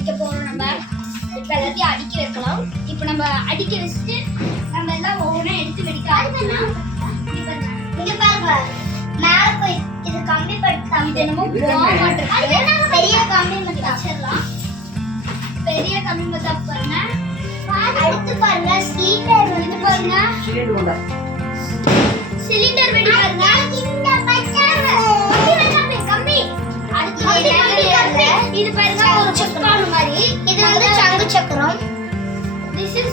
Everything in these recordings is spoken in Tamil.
மிதிக்க போறோம். நம்ம இப்ப எல்லாத்தையும் அடிக்க வைக்கலாம். இப்ப நம்ம அடிக்க வச்சுட்டு நம்ம எல்லாம் ஒவ்வொன்றா எடுத்து வெடிக்க ஆரம்பிக்கலாம். இங்க பாருங்க, மேல போய் இது கம்பி படுத்தா இது என்னமோ பெரிய கம்பி மத்தி வச்சிடலாம். பெரிய கம்பி மத்தா பாருங்க. அடுத்து பாருங்க சிலிண்டர் வந்து பாருங்க. சிலிண்டர் வெடி பாருங்க. இந்த பச்சை கம்பி அடுத்து இது பாருங்க ஒரு சக்கரம் மாதிரி. இது வந்து சங்கு சக்கரம். This is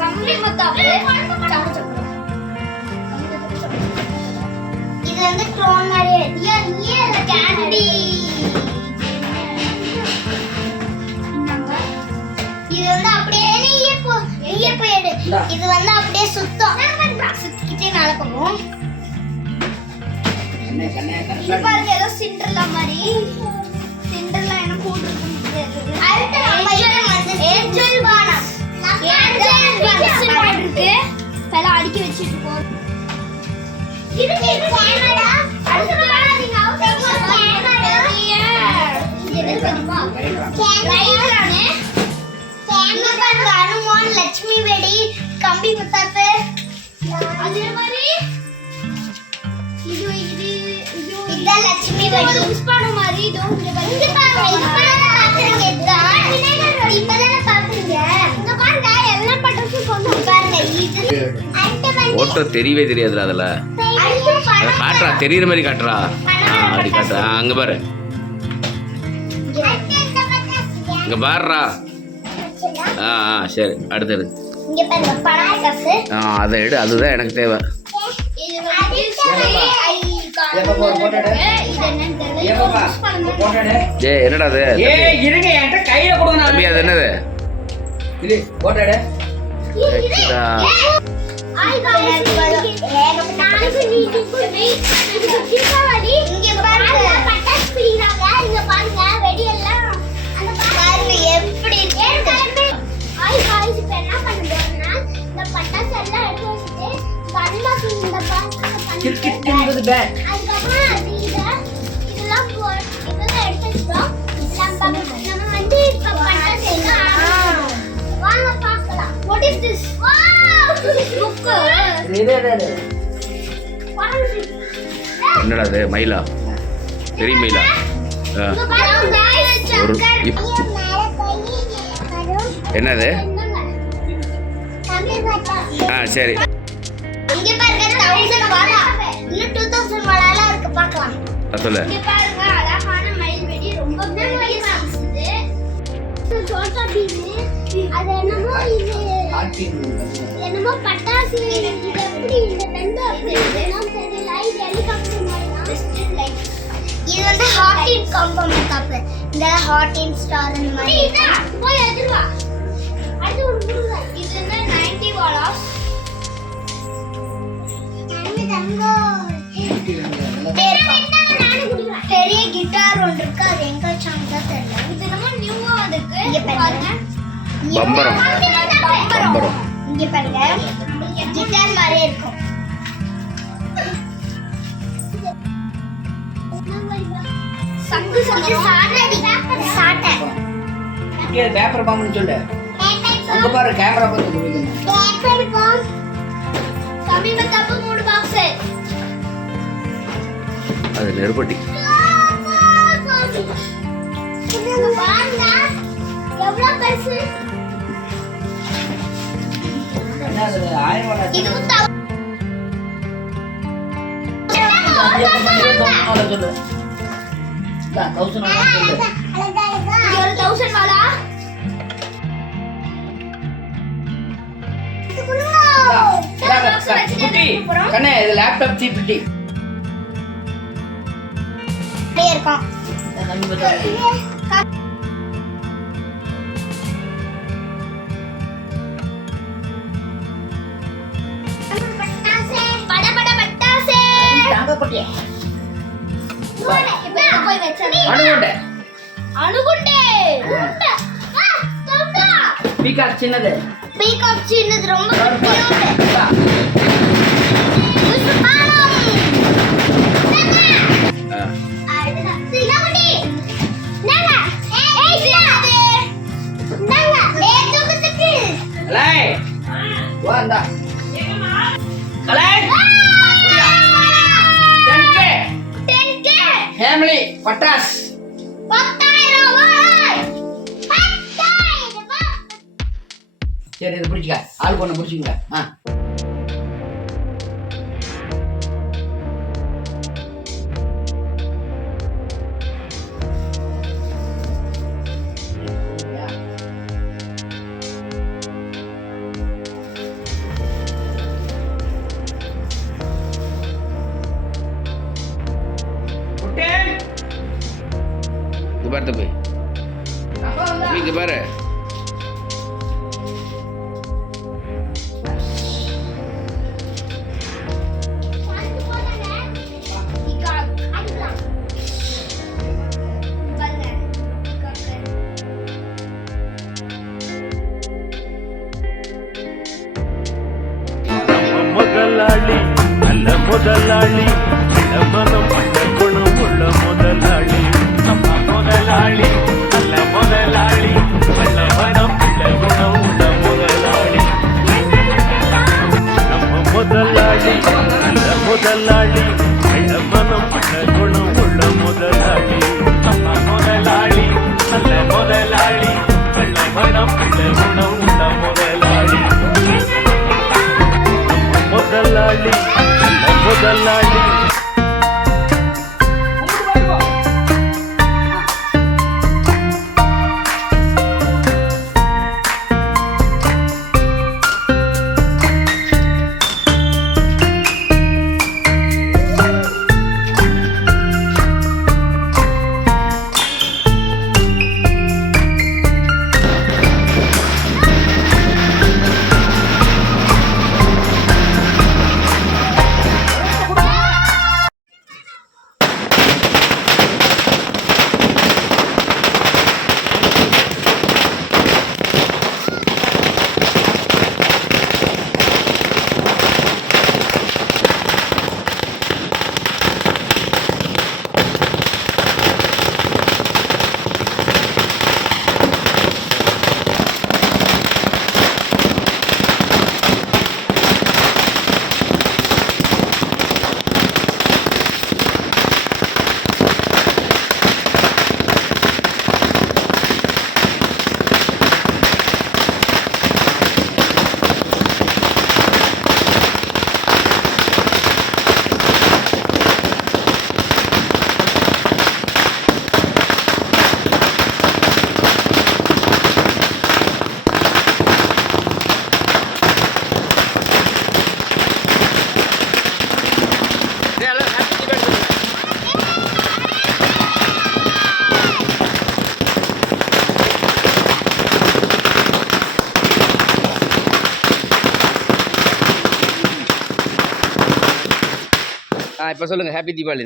கம்பி மத்தாப்பு சங்கு சக்கரம். இது வந்து ட்ரோன் மாதிரி இது கேண்டி. இது வந்து அப்படியே போயிடு. இது வந்து அப்படியே சுத்திக்கிட்டே மேல போகும். இது பாருங்க ஏதோ சிண்டர்லா மாதிரி. சிண்டர்லா என்ன கூடுது. அடுத்து நம்ம இது வந்து ஏஞ்சல் வானம். ஏஞ்சல் வானம் இருக்கு. பல அடிக்கி வச்சிட்டு இருக்கோம். இது கேமரா. அடுத்து பாருங்க அவுட் கேமரா. இது என்ன தெரியுமா? லைட்லானே. கேமரா பாருங்க அனுமான் லட்சுமி வெடி கம்பி முத்தாப்பு. அதே மாதிரி இது லட்சுமி வெடி புஷ்பான மாதிரி. இங்க பாருங்க இப்பதானே பாக்குறீங்க. இங்க பாருங்க எல்லாம் பட்டர்ஸும் கொண்டு பாருங்க. இது ஓட்டோ தெரியவே தெரியாதுல. அதுல காட்டுறா, தெரியுற மாதிரி காட்டுறா. அப்படி காட்டுறா. அங்க பாரு, இங்க பாருடா. சரி, அடுத்து எடு. இங்க பாருங்க பணம் காசு. அதை எடு, அதுதான் எனக்கு தேவை. இது வந்து என்னடா அது? இருங்க, என்கிட்ட கையில கொடுங்க. தம்பி அது என்னது? இது போட்டோட என்னடா அது? மயிலா? பெரிய மயிலா? ஒரு என்னது? சரி. இங்க பாருங்க 1000 வாலா. இன்னும் 2000 வாலால இருக்கு பார்க்கலாம். சொல்லு. இங்க பாருங்க அழகான மயில் வெடி ரொம்ப பெரிய சைஸ் இது. சோட்டா பீம். அது என்னமோ பட்டாசு. இது எப்படி இந்த ரெண்டு அப்படி நம்ம சரி லைட் ஹெலிகாப்டர் மாதிரி தான் லைட். இது வந்து ஹாட் இன் காம்பவுண்ட் டாப். இந்த ஹாட் இன் ஸ்டார் அந்த மாதிரி. இது போய் எடுத்துவா. அது ஒரு புடுங்க. இது என்ன 90 வாலாஸ். பெரிய கிட்டார் ஒன்று இருக்கு. அது எங்க வச்சாங்க தெரியல. இது நம்ம நியூவா இருக்கு. இங்க பாருங்க பம்பரம். பம்பரம். இங்க பாருங்க கிட்டார் மாதிரி இருக்கும். சங்கு சங்கு சாட்டடி சாட்ட. இங்க பேப்பர் பாம்புன்னு சொல்லு. அங்க பாரு கேமரா பார்த்து சொல்லுங்க. Paper bomb. கம்மி மத்தாப்பு 3 பாக்ஸ். அது நெருப்பட்டி. இது பாருங்க எவ்வளவு பெருசு. என்னது 1000 வாலா? இது சொல்லு. டா 1000 வாலா சொல்லு. இது ஒரு 1000 வாலா. கண்ணே இது லேப்டாப் சீப்டி இருக்கும். படபட பட்டாசே. தாங்க போட்டியா? போய் வெச்சது. அணுகுண்டே. அணுகுண்டே. பீகாக் சின்னது. பீகாக் சின்னது ரொம்ப கியூட். அடுத்து சின்னகுட்டி. நாங்க ஏய் சரி இதை பிடிச்சிக்க ஆளுக்கு ஒன்று பிடிச்சிங்க ஆ இங்க பாரு தம்பி இங்க பாரு முதலாளி நல்ல முதலாளி மனம் பட்ட குணம் உள்ள முதலாளி நம்ம முதலாளி நல்ல முதலாளி நல்ல மனம் பட்ட குணம் உள்ள முதலாளி நம்ம முதலாளி நல்ல முதலாளி நல்ல மனம் பட்ட குணம் உள்ள முதலாளி நம்ம முதலாளி நல்ல முதலாளி நல்ல மனம் பட்ட குணம் உள்ள முதலாளி முதலாளி நல்ல முதலாளி இப்போ சொல்லுங்க ஹாப்பி தீபாவளி